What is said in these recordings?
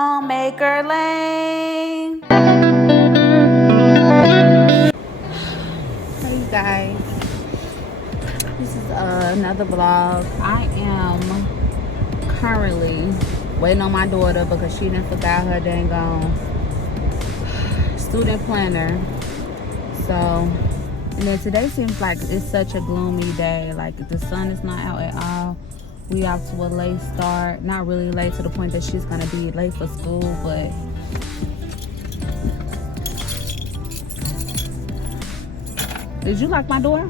Homemaker Lane. Hey guys, this is another vlog. I am currently waiting on my daughter because she done forgot her dang on student planner. So, and then today seems like it's such a gloomy day. Like the sun is not out at all. We off to a late start. Not really late to the point that she's gonna be late for school, but did you lock my door?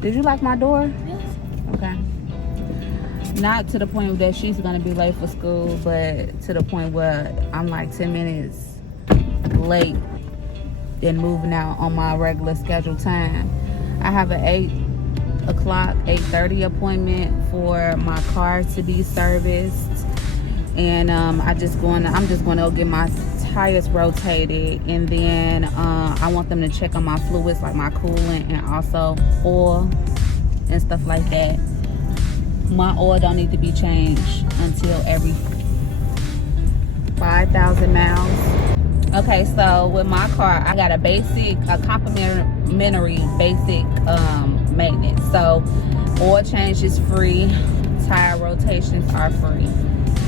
Did you lock my door? Yes. Okay. Not to the point that she's gonna be late for school, but to the point where I'm like 10 minutes late and moving out on my regular scheduled time. I have an 8:30 appointment for my car to be serviced, and I'm just going to get my tires rotated, and then I want them to check on my fluids, like my coolant and also oil and stuff like that. My oil don't need to be changed until every 5,000 miles. Okay, so with my car, I got a complimentary basic maintenance. So oil change is free, tire rotations are free,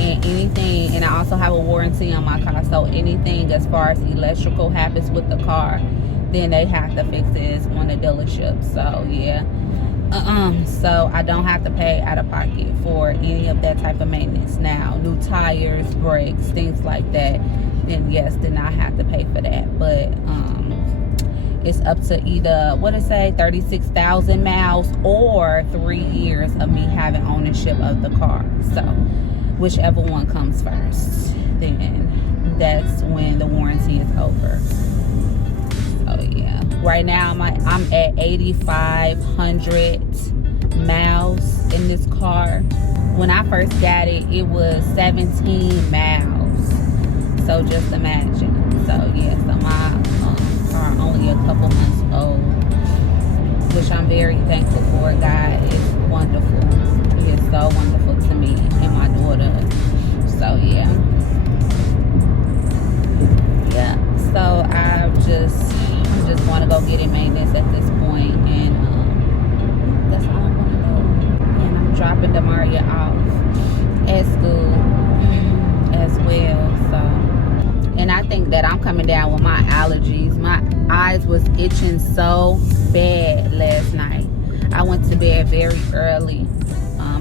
and anything, and I also have a warranty on my car, so anything as far as electrical happens with the car, then they have to fix it on the dealership. So yeah, so I don't have to pay out of pocket for any of that type of maintenance. Now new tires, brakes, things like that, then yes, then I have to pay for that. But it's up to either, what it say, 36,000 miles or 3 years of me having ownership of the car. So whichever one comes first, then that's when the warranty is over. So yeah, right now I'm at 8,500 miles in this car. When I first got it, it was 17 miles. So just imagine. So yeah, so my car only a couple months old, which I'm very thankful for. God is wonderful. He is so wonderful to me and my daughter. So yeah. So I just want to go get in maintenance at this point, and that's all I'm gonna do. And I'm dropping Demaria off at school as well. So, and I think that I'm coming down with my allergies. My eyes was itching so bad last night. I went to bed very early.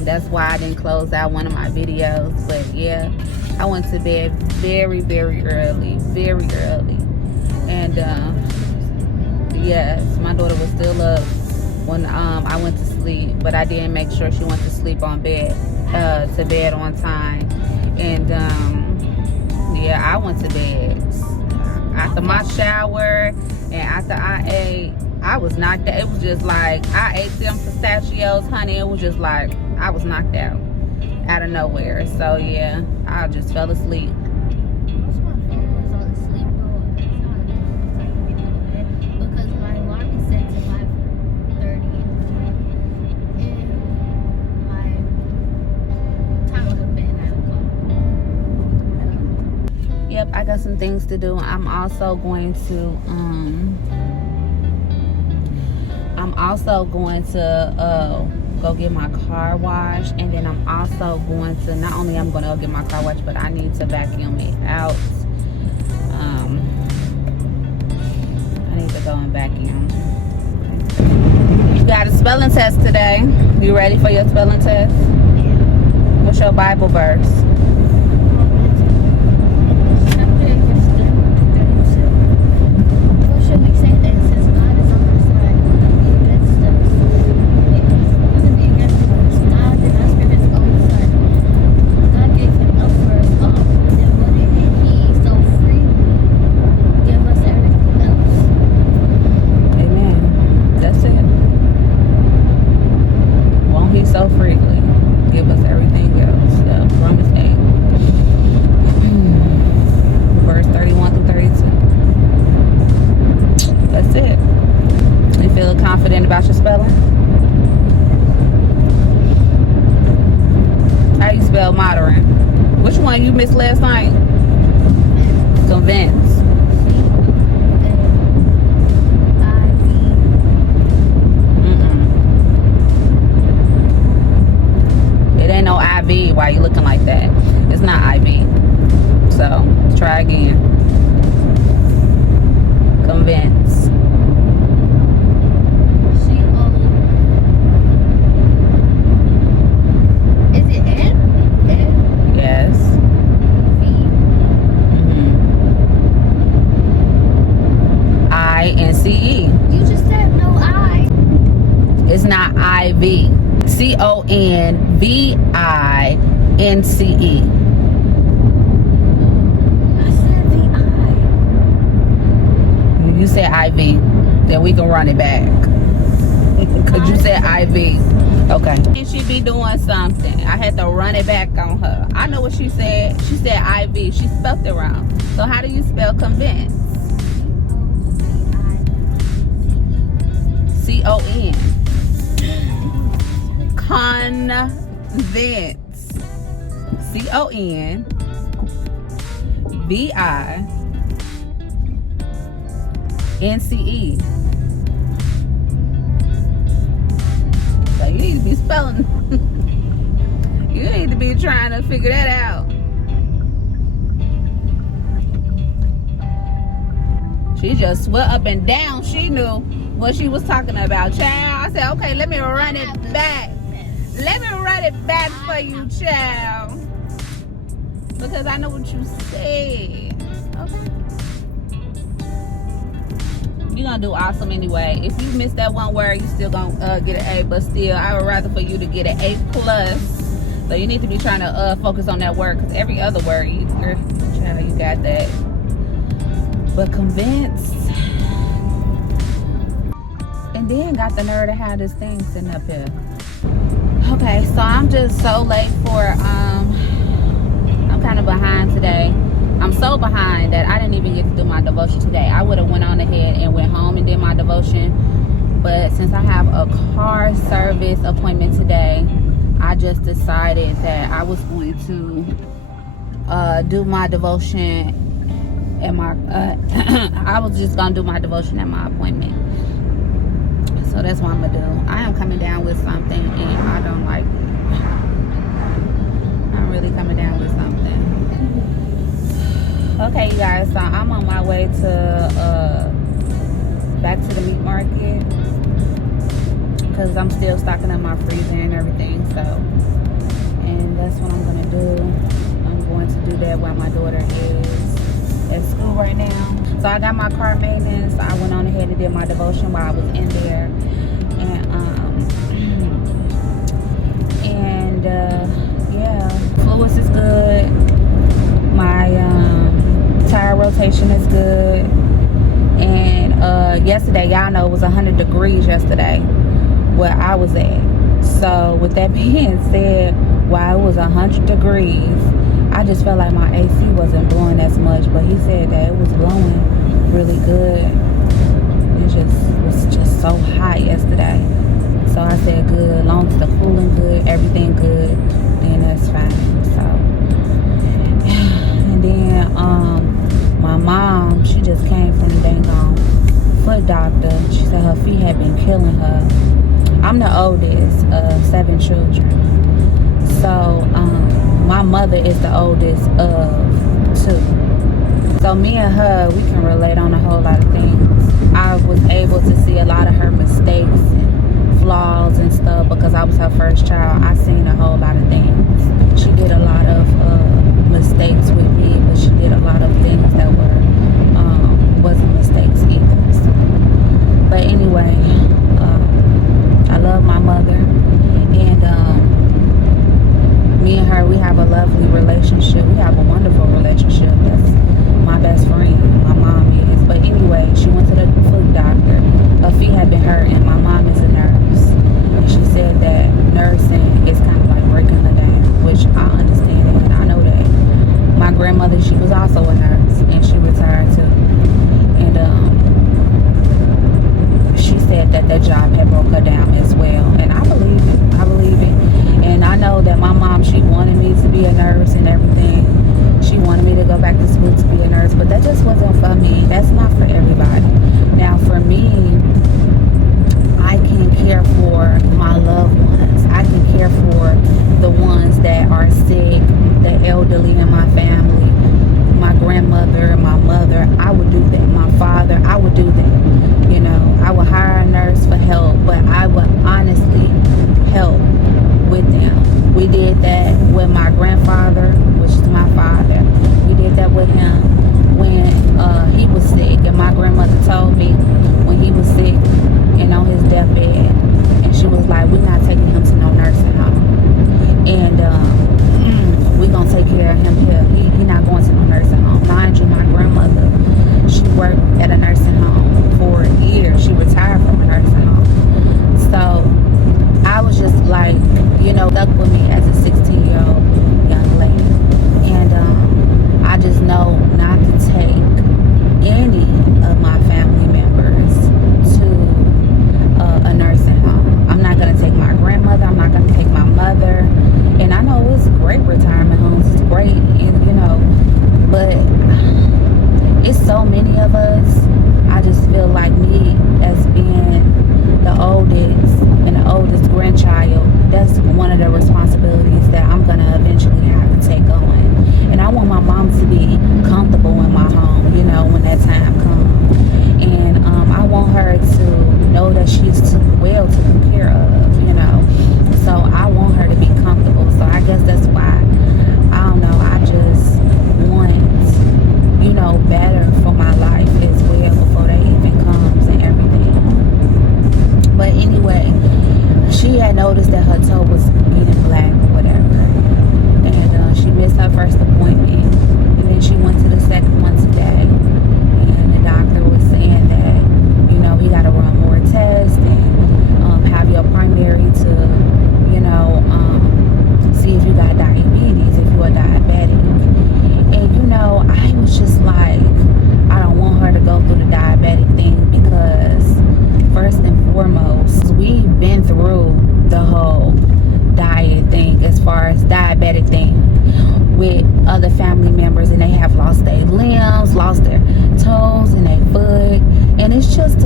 That's why I didn't close out one of my videos. But yeah, I went to bed very, very early. And yes, my daughter was still up when I went to sleep, but I didn't make sure she went to sleep to bed on time. And yeah, I went to bed after my shower, and after I ate, I was knocked out. It was just like I ate them pistachios, honey. It was just like I was knocked out of nowhere. So yeah, I just fell asleep. Yep, I got some things to do. I'm also going to go get my car washed, and then I'm also going to, not only I'm going to go get my car washed, but I need to vacuum it out. I need to go and vacuum. You got a spelling test today. You ready for your spelling test? What's your Bible verse? So freely give us everything else. Romans 8 verse 31 through 32. That's it. You feel confident about your spelling? How you spell modern? Which one you missed last night? Convince. It ain't no IV. Why you looking like that? It's not IV. So try again. Convince. Is it N? Yes. I-N-C-E. You just said no I. It's not IV. C-O-N-V-I-N-C-E. I said VI. You said IV. Then we can run it back. Because you said IV. Okay. And she be doing something. I had to run it back on her. I know what she said. She said IV. She spelled it wrong. So how do you spell convince? C-O-N. Convince. C-O-N-V-I-N-C-E. So you need to be spelling. You need to be trying to figure that out. She just went up and down. She knew what she was talking about, child. I said, okay, let me run it back. Let me run it back for you, child. Because I know what you said. Okay. You're gonna do awesome anyway. If you miss that one word, you still gonna get an A, but still, I would rather for you to get an A+. So you need to be trying to focus on that word, because every other word, child, you got that. But convinced. And then got the nerve to have this thing sitting up here. Okay, so I'm just so late for, I'm kind of behind today. I'm so behind that I didn't even get to do my devotion today. I would have went on ahead and went home and did my devotion. But since I have a car service appointment today, I just decided that I was going to do my devotion at my, I was just going to do my devotion at my appointment. So that's what I'm going to do. I am coming down with something and I don't like it. I'm really coming down with something. Okay, you guys, so I'm on my way to back to the meat market because I'm still stocking up my freezer and everything. So, and that's what I'm gonna do. I'm going to do that while my daughter is at school right now. So I got my car maintenance. I went on ahead and did my devotion while I was in there, and yeah, fluids is good. My tire rotation is good. And yesterday, y'all know it was 100 degrees yesterday where I was at. So with that being said, while it was 100 degrees, I just felt like my AC wasn't blowing as much, but he said that it was blowing really good. It was just so hot yesterday. So I said, good, as long as the cooling good, everything good, then that's fine. So, and then my mom, she just came from the dang foot doctor. She said her feet had been killing her. I'm the oldest of 7 children. So my mother is the oldest of 2. So me and her, we can relate on a whole lot of things. I was able to see a lot of her mistakes and flaws and stuff because I was her first child. I seen a whole lot of things. She did a lot of mistakes with me, but she did a lot of things that wasn't mistakes either. So, but anyway, I love my mother, and me and her, we have a lovely relationship. We have a wonderful relationship. That's my best friend. My mom is. But anyway, she went to the foot doctor. Her feet had been hurting. My mom is a nurse, and she said that nursing is kind of like breaking her down, which I understand and I know that. My grandmother, she was also a nurse, and she retired too. And she said that noticed that her toe was getting black or whatever. And she missed her first appointment. And then she went to the second one today. And the doctor was saying that, you know, he got to run more tests and have your primary to, you know, see if you got diabetes, if you're diabetic. And, you know, I was just like, I don't want her to go through the diabetic thing because first and foremost, we've been through the whole diet thing as far as diabetic thing with other family members, and they have lost their limbs, lost their toes and their foot, and it's just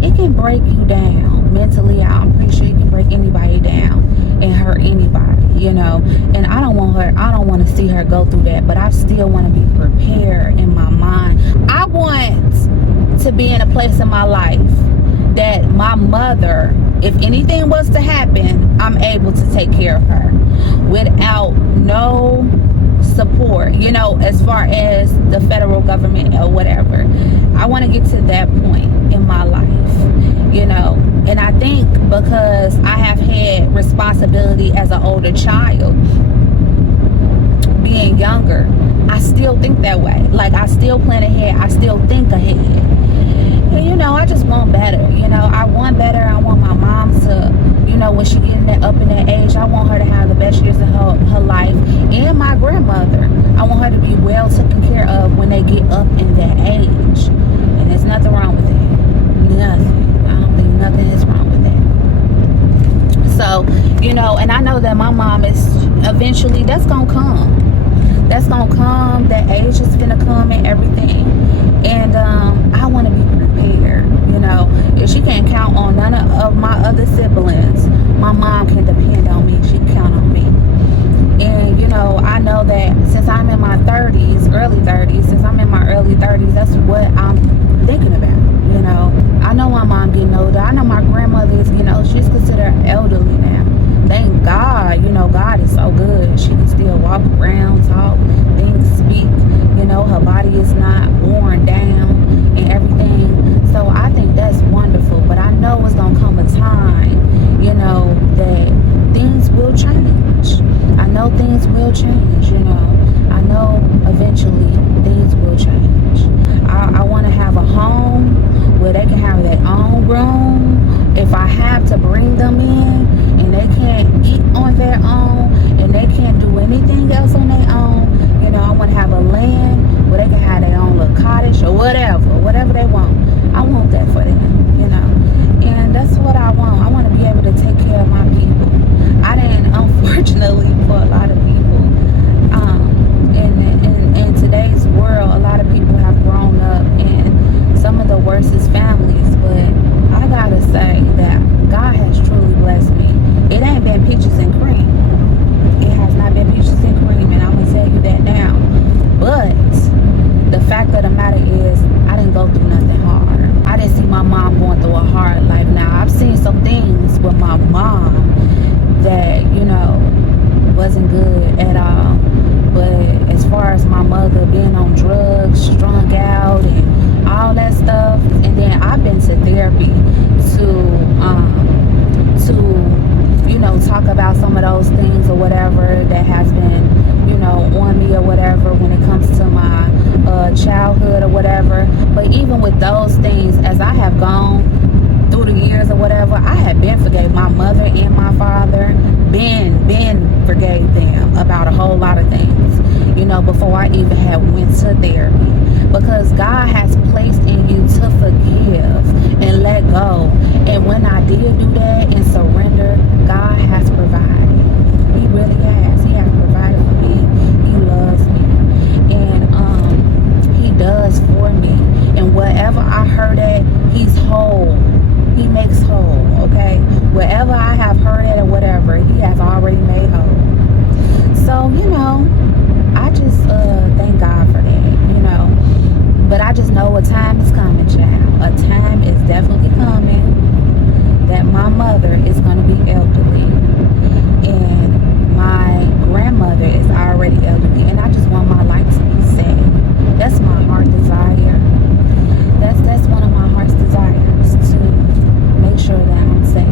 it can break you down mentally. I'm pretty sure it can break anybody down and hurt anybody, you know. And I don't want to see her go through that, but I still want to be prepared in my mind. I want to be in a place in my life that my mother, if anything was to happen, I'm able to take care of her without no support, you know, as far as the federal government or whatever. I want to get to that point in my life, you know. And I think because I have had responsibility as an older child, being younger, I still think that way. Like, I still plan ahead, I still think ahead. And, you know, I just want better. You know, I want better. I want my mom to, you know, when she getting up in that age, I want her to have the best years of her life. And my grandmother, I want her to be well taken care of when they get up in that age. And there's nothing wrong with that. Nothing. I don't think nothing is wrong with that. So, you know, and I know that my mom is eventually, that's gonna come. That's gonna come. That age is gonna come and everything. And I want to be prepared. You know, if she can't count on none of my other siblings, my mom can depend on me. She can count on me. And, you know, I know that since I'm in my 30s, early 30s, that's what I'm thinking about. You know, I know my mom getting older. I know my grandmother is, you know, she's considered elderly now. Thank God, you know, God is so good. She can still walk around, talk, things, speak. You know, her body is not worn down and everything. So I think that's wonderful. But I know it's going to come a time, you know, that things will change. I know things will change, you know. I know eventually things will change. I want to have a home where they can have their own room. If I have to bring them in and they can't eat on their own and they can't do anything else on their own, you know, I want to have a land where they can have their own little cottage or whatever they want. I want that for them, you know. And that's what I want. I want to be able to take care of my people. I didn't, unfortunately, for a lot of people, in today's world, a lot of people have grown up in some of the worstest families, but I gotta say that God has truly blessed me. It ain't been peaches and cream. It has not been peaches and cream, and I'm gonna tell you that now. But the fact of the matter is, I didn't go through nothing hard. I didn't see my mom going through a hard life. Now, I've seen some things with my mom that, you know, wasn't good at all. But as far as my mother being on drugs, strung out, and all that stuff, and then I've been to therapy to you know, talk about some of those things or whatever that has been, you know, on me or whatever when it comes to my childhood or whatever. But even with those things, as I have gone through the years or whatever, I have been forgave my mother and my father, been forgave them about a whole lot of things, you know, before I even had went to therapy. Because God has placed in you to forgive and let go. And when I did do that and surrender, God has provided. He really has. He has provided for me. He loves me. And he does for me. And wherever I hurt at, he's whole. He makes whole, okay? Wherever I have hurt at or whatever, he has already made whole. So, you know, I just thank God for that, you know. But I just know a time is coming, child. A time is definitely coming that my mother is going to be elderly. And my grandmother is already elderly. And I just want my life to be set. That's my heart desire. That's one of my heart's desires, to make sure that I'm set.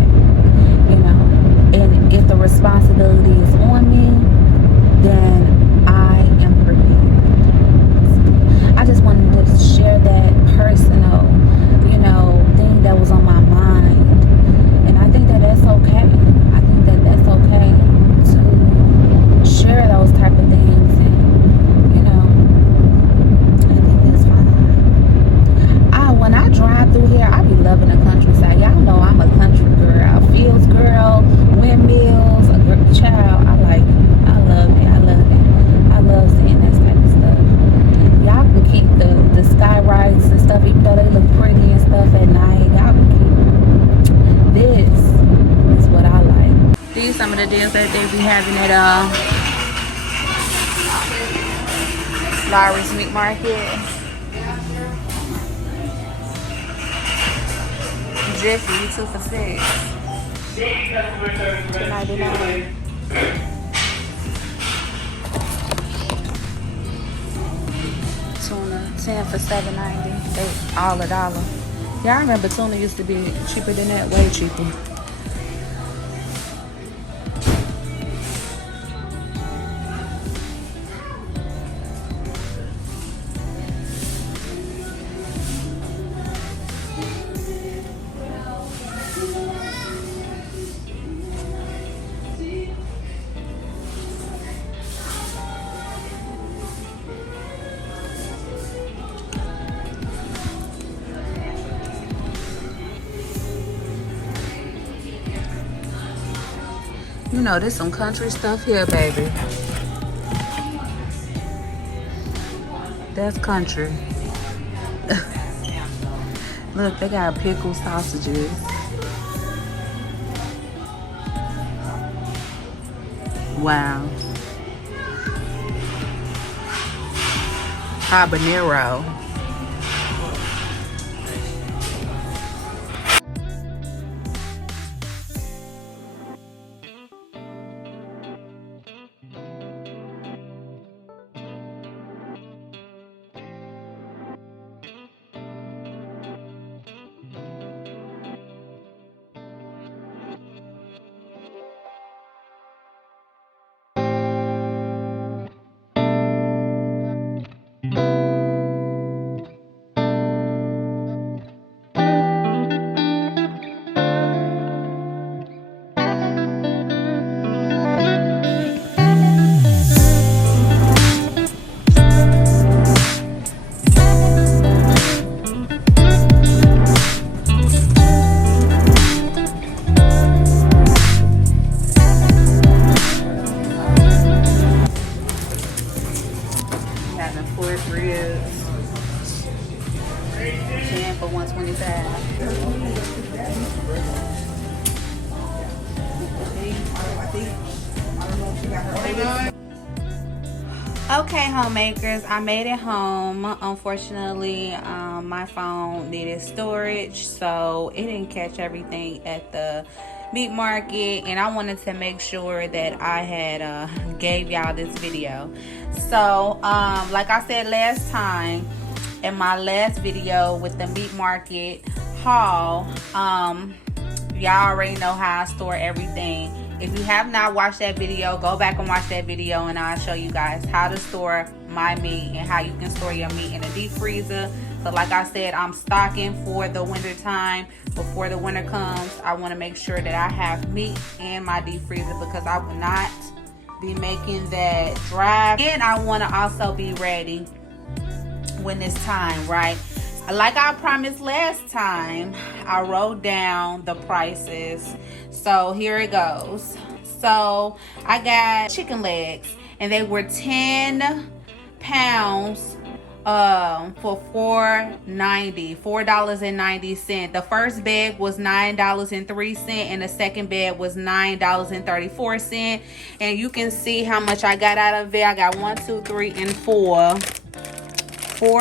of the deals that they be having at Lowry's Meat Market. Jiffy, 2 for $6. $2.99. Tuna, 10 for $7.90. They all $1. Yeah, I remember tuna used to be cheaper than that, way cheaper. You know, there's some country stuff here, baby. That's country. Look, they got pickled sausages. Wow. Habanero. Having pork ribs, 10 for $125. Okay, homemakers, I made it home. Unfortunately, my phone needed storage, so it didn't catch everything at the meat market, and I wanted to make sure that I had gave y'all this video. So like I said last time in my last video with the meat market haul, y'all already know how I store everything. If you have not watched that video, go back and watch that video, and I'll show you guys how to store my meat and how you can store your meat in a deep freezer. So like I said, I'm stocking for the winter time. Before the winter comes, I want to make sure that I have meat in my deep freezer, because I will not be making that drive, and I want to also be ready when it's time, right? Like I promised last time, I wrote down the prices. So here it goes. So I got chicken legs, and they were 10 pounds for $4.90. The first bag was $9.03, and the second bag was $9.34. And you can see how much I got out of it. I got 1, 2, 3, and 4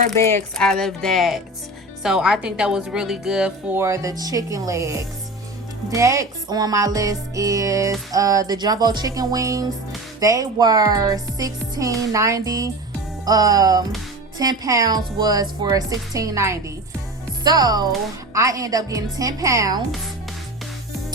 bags out of that. So I think that was really good for the chicken legs. Next on my list is the jumbo chicken wings. They were $16.90. 10 pounds was for $16.90. So I end up getting 10 pounds.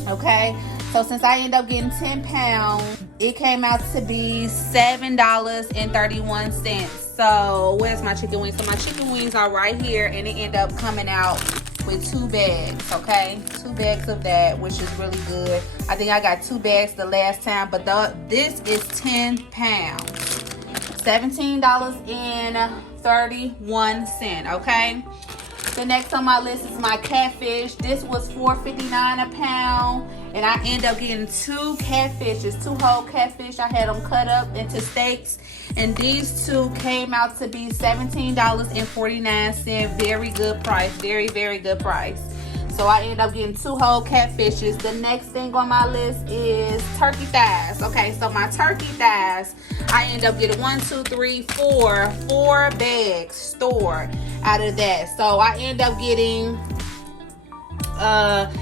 Okay, so since I end up getting 10 pounds, it came out to be $7.31. So where's my chicken wings? So my chicken wings are right here, and it ended up coming out with 2 bags. Okay, 2 bags of that, which is really good. I think I got 2 bags the last time, but this is 10 pounds, $17.31. Okay, the next on my list is my catfish. This was $4.59 a pound, and I end up getting 2 catfishes, 2 whole catfish. I had them cut up into steaks, and these 2 came out to be $17.49. Very good price, very good price. So I ended up getting 2 whole catfishes. The next thing on my list is turkey thighs. Okay, so my turkey thighs, I ended up getting 4 bags stored out of that. So I ended up getting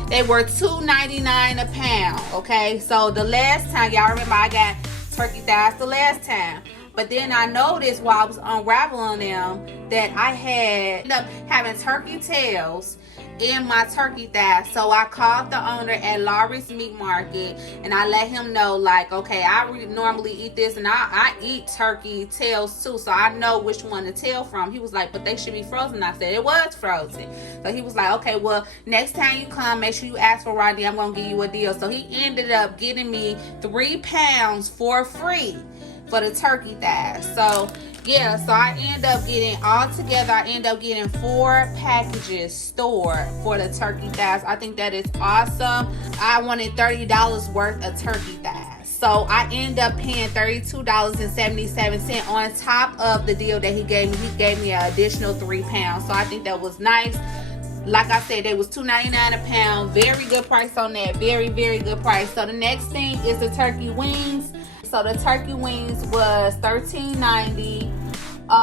they were $2.99 a pound. Okay, so the last time, y'all remember I got turkey thighs the last time, but then I noticed while I was unraveling them that I ended up having turkey tails in my turkey thighs. So I called the owner at Laurie's Meat Market and I let him know, like, okay, I normally eat this, and I eat turkey tails too, so I know which one to tell from. He was like, but they should be frozen. I said it was frozen. So he was like, okay, well, next time you come, make sure you ask for Rodney. I'm gonna give you a deal. So he ended up getting me 3 pounds for free for the turkey thighs. So yeah, so I end up getting, all together, I end up getting 4 packages stored for the turkey thighs. I think that is awesome. I wanted $30 worth of turkey thighs. So I end up paying $32.77 on top of the deal that he gave me. He gave me an additional 3 pounds. So I think that was nice. Like I said, it was $2.99 a pound. Very good price on that. Very, very good price. So the next thing is the turkey wings. So the turkey wings was $13.90. 10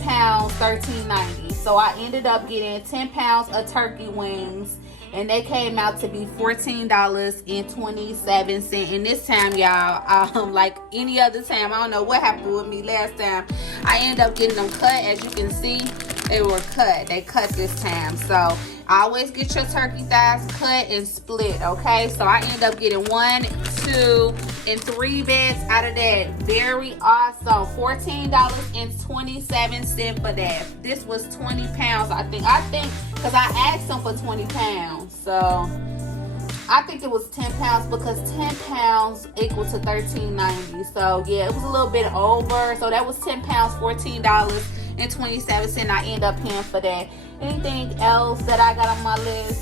pounds, $13.90. So I ended up getting 10 pounds of turkey wings, and they came out to be $14.27. And this time, y'all, like any other time, I don't know what happened with me last time, I ended up getting them cut. As you can see, they were cut. They cut this time. So always get your turkey thighs cut and split, okay? So I ended up getting 1, 2, and 3 bags out of that. Very awesome. $14.27 for that. This was 20 pounds, I think, because I asked them for 20 pounds. So I think it was 10 pounds, because 10 pounds equal to $13.90. So yeah, it was a little bit over. So that was 10 pounds, $14.27. I end up paying for that. Anything else that I got on my list?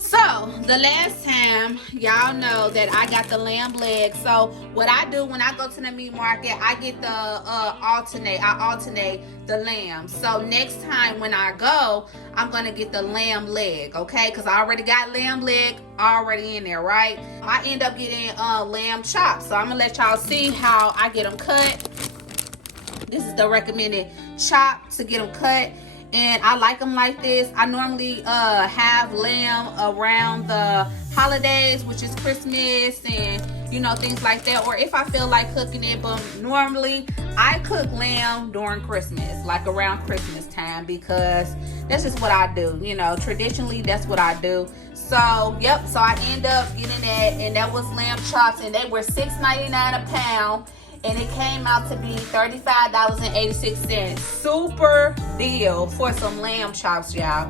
So the last time, y'all know that I got the lamb leg. So what I do when I go to the meat market, I get the alternate the lamb. So next time when I go, I'm gonna get the lamb leg, okay? Because I already got lamb leg already in there, right? I end up getting lamb chops. So I'm gonna let y'all see how I get them cut. This is the recommended chop to get them cut, and I like them like this. I normally have lamb around the holidays, which is Christmas and things like that, or if I feel like cooking it. But normally I cook lamb during Christmas, like around Christmas time, because that's just what I do. Traditionally that's what I do. So yep, so I end up getting that, and that was lamb chops, and they were $6.99 a pound. And it came out to be $35.86. Super deal for some lamb chops, y'all.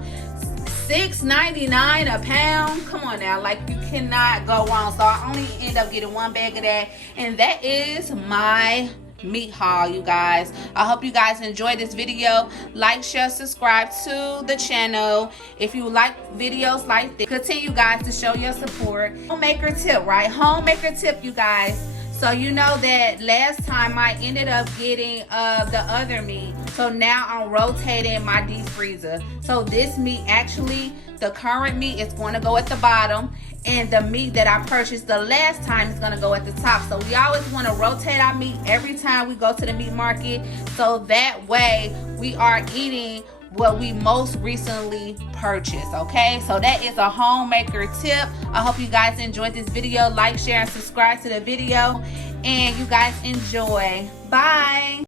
$6.99 a pound. Come on now, like, you cannot go wrong. So I only end up getting 1 bag of that, and that is my meat haul, you guys. I hope you guys enjoyed this video. Like, share, subscribe to the channel if you like videos like this. Continue, guys, to show your support. Homemaker tip, right? Homemaker tip, you guys. So you know that last time I ended up getting the other meat. So now I'm rotating my deep freezer. So this meat, actually, the current meat is going to go at the bottom, and the meat that I purchased the last time is going to go at the top. So we always want to rotate our meat every time we go to the meat market, so that way we are eating what we most recently purchased, okay? So that is a homemaker tip. I hope you guys enjoyed this video. Like, share, and subscribe to the video, and you guys enjoy. Bye.